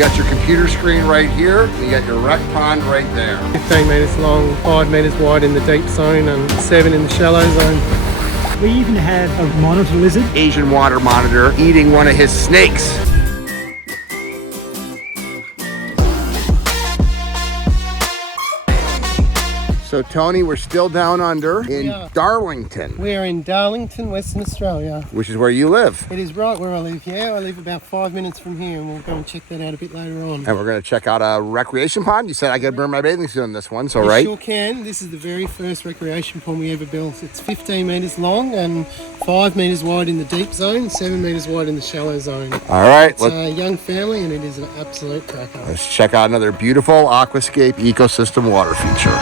got your computer screen right here, and you got your rec pond right there. 15 metres long, 5 metres wide in the deep zone and 7 in the shallow zone. We even have a monitor lizard. Asian water monitor eating one of his snakes. So Tony, we're still down under in Darlington. We're in Darlington, Western Australia. Which is where you live. It is right where I live, yeah. I live about 5 minutes from here, and we'll go and check that out a bit later on. And we're going to check out a recreation pond. You said I could burn my bathing suit in this one, so You right? sure can. This is the very first recreation pond we ever built. It's 15 metres long and 5 metres wide in the deep zone, 7 metres wide in the shallow zone. All right. It's a young family, and it is an absolute cracker. Let's check out another beautiful Aquascape ecosystem water feature.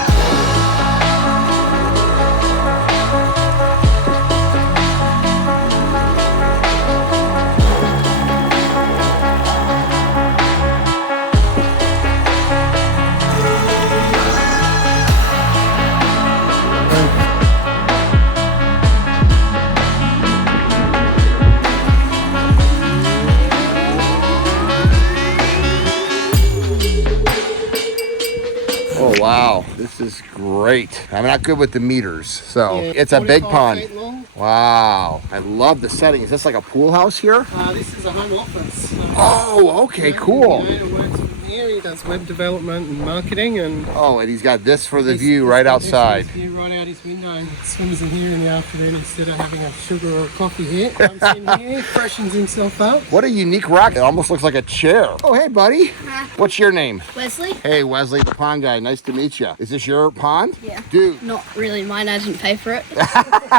Oh wow, this is great. I'm not good with the meters, so Yeah, it's a big 45 pond. feet long. Wow, I love the setting. Is this like a pool house here? This is a home office. Oh, okay, cool. The owner works from here. He does web development and marketing, and Oh, and he's got this for the view right outside. View right out his window. And swims in here in the afternoon instead of having a sugar or a coffee here. Comes in here, freshens himself up. What a unique rock. It almost looks like a chair. Oh, hey, buddy. Hi. What's your name? Wesley? Hey, Wesley, the pond guy. Nice to meet you. Is this your pond? Yeah. Dude. Not really mine, I didn't pay for it.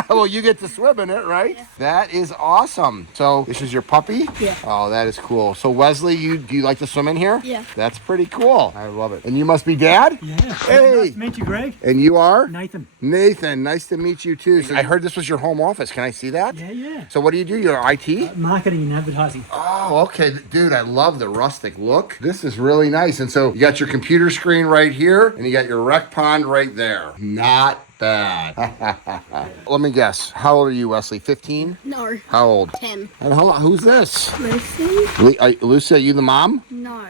Well, you get to swim in it, right? Yeah. That is awesome. So this is your puppy? Yeah. Oh, that is cool. So Wesley, do you like to swim in here? Yeah. That's pretty cool. I love it. And you must be Dad? Yeah. Hey. Nice to meet you, Greg. And you are? Nathan. Nathan, nice to meet you too. So I heard this was your home office. Can I see that? Yeah. So what do? You're IT? Marketing and advertising. Oh, okay. Dude, I love the rustic look. This is really nice. And so you got your computer screen right here, and you got your rec pond right there. Not bad. Let me guess. How old are you, Wesley? 15? No. How old? 10. And who's this? Lucy? Lucy, are you the mom? No.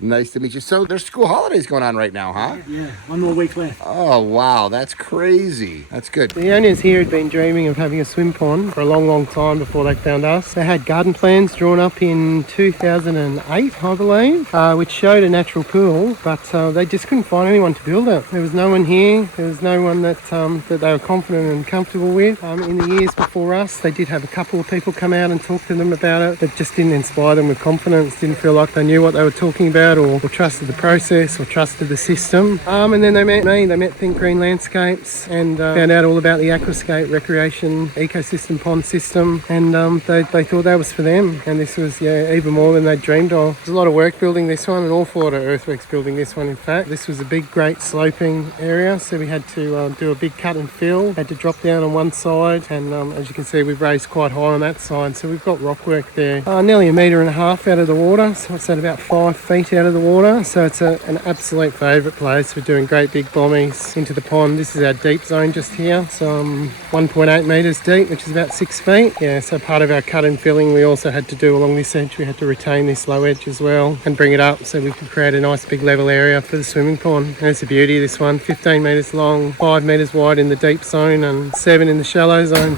Nice to meet you. So there's school holidays going on right now, huh? Yeah. One more week left. Oh, wow. That's crazy. That's good. The owners here had been dreaming of having a swim pond for a long, long time before they found us. They had garden plans drawn up in 2008, I believe, which showed a natural pool, but they just couldn't find anyone to build it. There was no one here. There was no one that they were confident and comfortable with. In the years before us, they did have a couple of people come out and talk to them about it, but just didn't inspire them with confidence, didn't feel like they knew what they were talking about or trusted the process or trusted the system. And then they met me, they met Think Green Landscapes and found out all about the Aquascape recreation ecosystem pond system, and they thought that was for them, and this was even more than they dreamed of. There's a lot of work building this one, an awful lot of earthworks building this one in fact. This was a big great sloping area, so we had to do a big cut and fill, had to drop down on one side, and as you can see we've raised quite high on that side, so we've got rock work there nearly 1.5 meters out of the water, so it's at about 5 feet out of the water, so it's an absolute favourite place for doing great big bommies into the pond. This is our deep zone just here, so 1.8 metres deep, which is about 6 feet. Yeah, so part of our cut and filling we also had to do along this edge, we had to retain this low edge as well and bring it up so we could create a nice big level area for the swimming pond. And it's the beauty of this one, 15 metres long, 5 metres wide in the deep zone and 7 in the shallow zone.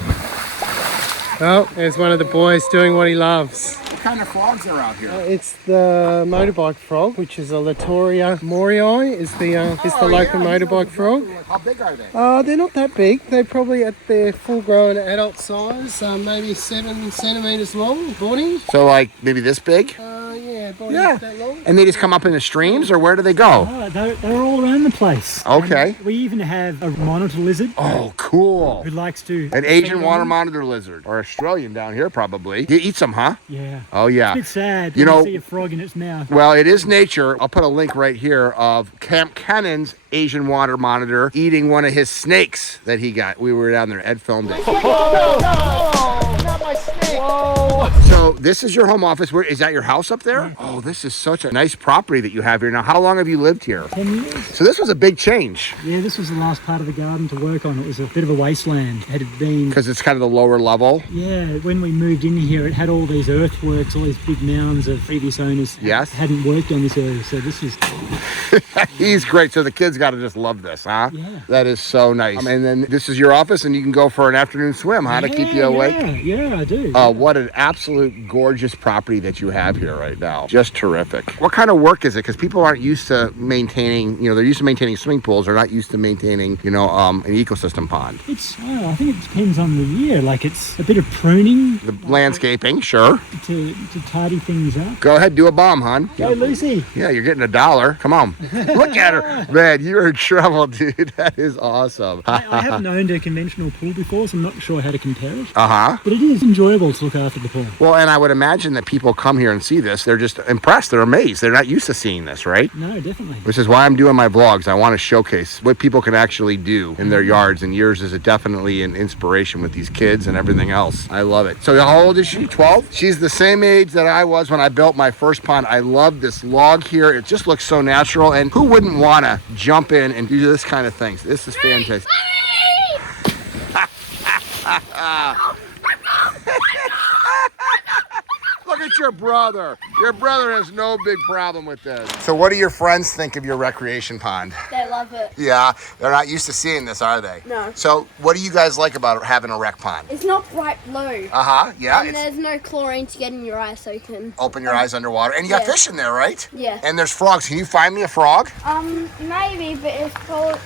Oh, there's one of the boys doing what he loves. What kind of frogs are out here? It's the motorbike frog, which is a Latoria morii, is the local motorbike frog. How big are they? They're not that big. They're probably at their full-grown adult size, maybe 7 centimetres long, body. So like maybe this big? Body that long. And they just come up in the streams, or where do they go? Oh, they're all around the place. Okay. And we even have a monitor lizard. Oh, cool. Who likes to... An Asian water monitor lizard, or Australian down here probably. You eat some, huh? Yeah. Oh yeah. It's a bit sad You when know- you see a frog in its mouth. Well, it is nature. I'll put a link right here of Camp Cannon's Asian water monitor eating one of his snakes that he got. We were down there. Ed filmed it. Not my snake! So So this is your home office. Where is that your house up there? Yeah. Oh, this is such a nice property that you have here. Now, how long have you lived here? 10 years. So this was a big change Yeah, this was the last part of the garden to work on. It was a bit of a wasteland. It had been, because it's kind of the lower level. yeah, when we moved in here, it had all these earthworks, all these big mounds of previous owners Yes. hadn't worked on this area. So this is, He's great. So the kids got to just love this, huh? Yeah. That is so nice. And then this is your office, and you can go for an afternoon swim, huh, to keep you awake. Yeah, I do. What an absolute gorgeous property that you have here right now. Just terrific. What kind of work is it? Because people aren't used to maintaining, they're used to maintaining swimming pools. They're not used to maintaining, an ecosystem pond. It's, I think it depends on the year. Like it's a bit of pruning The landscaping, sure. to tidy things up. Go ahead, do a bomb, hon. Go, Lucy. Yeah, you're getting $1. Come on. Look at her. Man, you're in trouble, dude. That is awesome. I haven't owned a conventional pool before, so I'm not sure how to compare it. Uh-huh. But it is enjoyable to look after the pool. Well, and I would imagine that people come here and see this. They're just impressed. They're amazed. They're not used to seeing this, right? No, definitely. Which is why I'm doing my vlogs. I want to showcase what people can actually do in their yards, and yours is definitely an inspiration with these kids and everything else. I love it. So how old is she? 12? She's the same age that I was when I built my first pond. I love this log here. It just looks so natural, and who wouldn't want to jump in and do this kind of thing? This is fantastic. Look at your brother. Your brother has no big problem with this. So what do your friends think of your recreation pond? They love it. Yeah, they're not used to seeing this, are they? No. So what do you guys like about having a rec pond? It's not bright blue. Uh-huh, yeah. And there's no chlorine to get in your eyes so you can... Open your eyes underwater. And you got Yeah. fish in there, right? Yeah. And there's frogs. Can you find me a frog? Maybe, but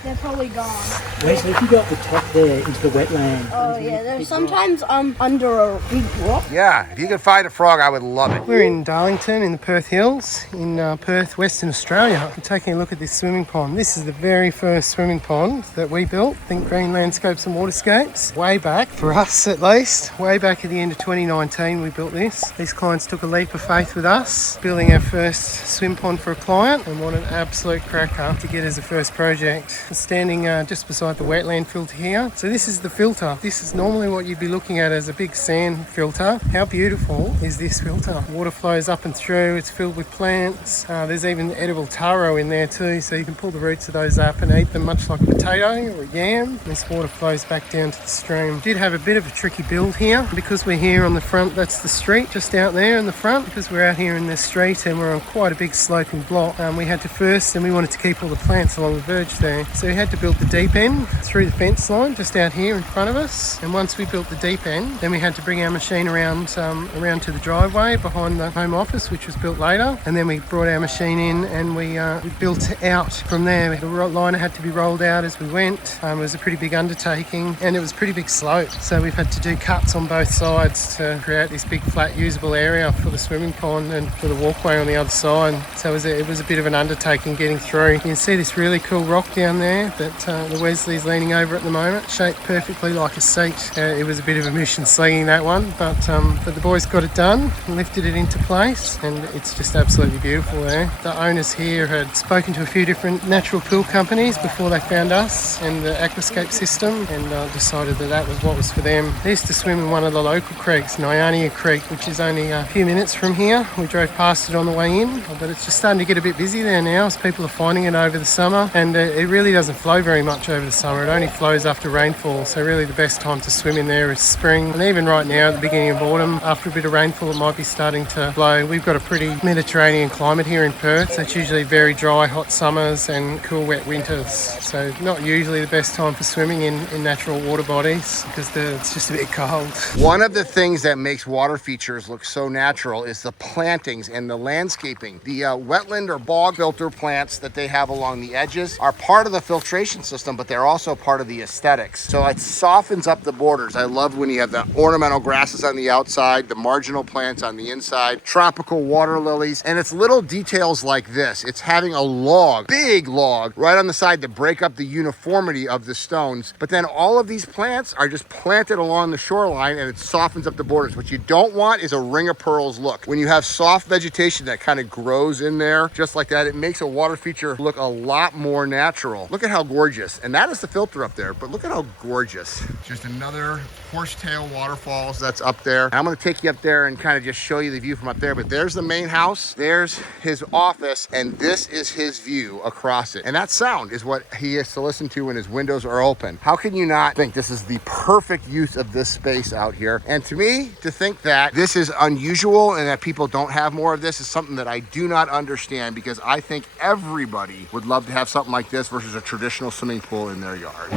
they're probably gone. Wait, so if you go up the top there into the wetland. Oh, yeah. They're sometimes under a big rock. Yeah, if you can find a frog, I would love it. We're in Darlington in the Perth Hills in Perth, Western Australia. We're taking a look at this swimming pond. This is the very first swimming pond that we built. Think Green Landscapes and Waterscapes. Way back, for us at least, way back at the end of 2019 we built this. These clients took a leap of faith with us, building our first swim pond for a client, and what an absolute cracker to get as a first project. It's standing just beside the wetland filter here. So this is the filter. This is normally what you'd be looking at as a big sand filter. How beautiful is this filter? Water flows up and through. It's filled with plants. There's even edible taro in there too, so you can pull the roots of those up and eat them much like a potato or a yam. This water flows back down to the stream. Did have a bit of a tricky build here because we're here on the front. That's the street just out there in the front. Because we're out here in this street and we're on quite a big sloping block. We had to first, and we wanted to keep all the plants along the verge there, so we had to build the deep end through the fence line just out here in front of us. And once we built the deep end, then we had to bring our machine around to the driveway behind the home office, which was built later. And then we brought our machine in and we built out from there. The liner had to be rolled out as we went. It was a pretty big undertaking and it was a pretty big slope. So we've had to do cuts on both sides to create this big flat usable area for the swimming pond and for the walkway on the other side. So it was a bit of an undertaking getting through. You can see this really cool rock down there that the Wesley's leaning over at the moment, shaped perfectly like a seat. It was a bit of a mission slinging that one, but the boys got it done and lifted it into place, and it's just absolutely beautiful there. The owners here had spoken to a few different natural pool companies before they found us and the Aquascape system, and decided that was what was for them. They used to swim in one of the local creeks, Nyania Creek, which is only a few minutes from here. We drove past it on the way in, but it's just starting to get a bit busy there now as people are finding it over the summer, and it really doesn't flow very much over the summer. It only flows after rainfall, so really the best time to swim in there is spring, and even right now at the beginning of autumn after a bit of rainfall it might be starting to blow. We've got a pretty Mediterranean climate here in Perth, so it's usually very dry hot summers and cool wet winters, so not usually the best time for swimming in natural water bodies because it's just a bit cold. One of the things that makes water features look so natural is the plantings and the landscaping. The wetland or bog filter plants that they have along the edges are part of the filtration system, but they're also part of the aesthetics. So it softens up the borders. I love when you have the ornamental grasses on the outside, the marginal plants on the the inside, tropical water lilies, and it's little details like this. It's having a log, big log, right on the side to break up the uniformity of the stones. But then all of these plants are just planted along the shoreline, and it softens up the borders. What you don't want is a ring of pearls look. When you have soft vegetation that kind of grows in there, just like that, it makes a water feature look a lot more natural. Look at how gorgeous. And that is the filter up there, but look at how gorgeous. Just another horsetail waterfalls that's up there. And I'm gonna take you up there and kind of just show you the view from up there, but there's the main house, there's his office, and this is his view across it. And that sound is what he has to listen to when his windows are open. How can you not think this is the perfect use of this space out here? And to me, to think that this is unusual and that people don't have more of this is something that I do not understand, because I think everybody would love to have something like this versus a traditional swimming pool in their yard.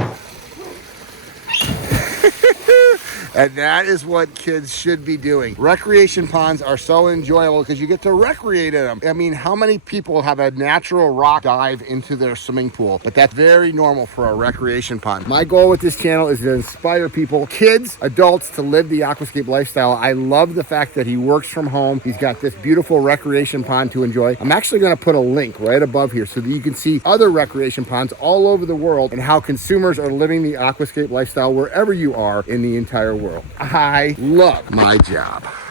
And that is what kids should be doing. Recreation ponds are so enjoyable because you get to recreate in them. I mean, how many people have a natural rock dive into their swimming pool? But that's very normal for a recreation pond. My goal with this channel is to inspire people, kids, adults, to live the aquascape lifestyle. I love the fact that he works from home. He's got this beautiful recreation pond to enjoy. I'm actually going to put a link right above here so that you can see other recreation ponds all over the world and how consumers are living the aquascape lifestyle wherever you are in the entire world. I love my job.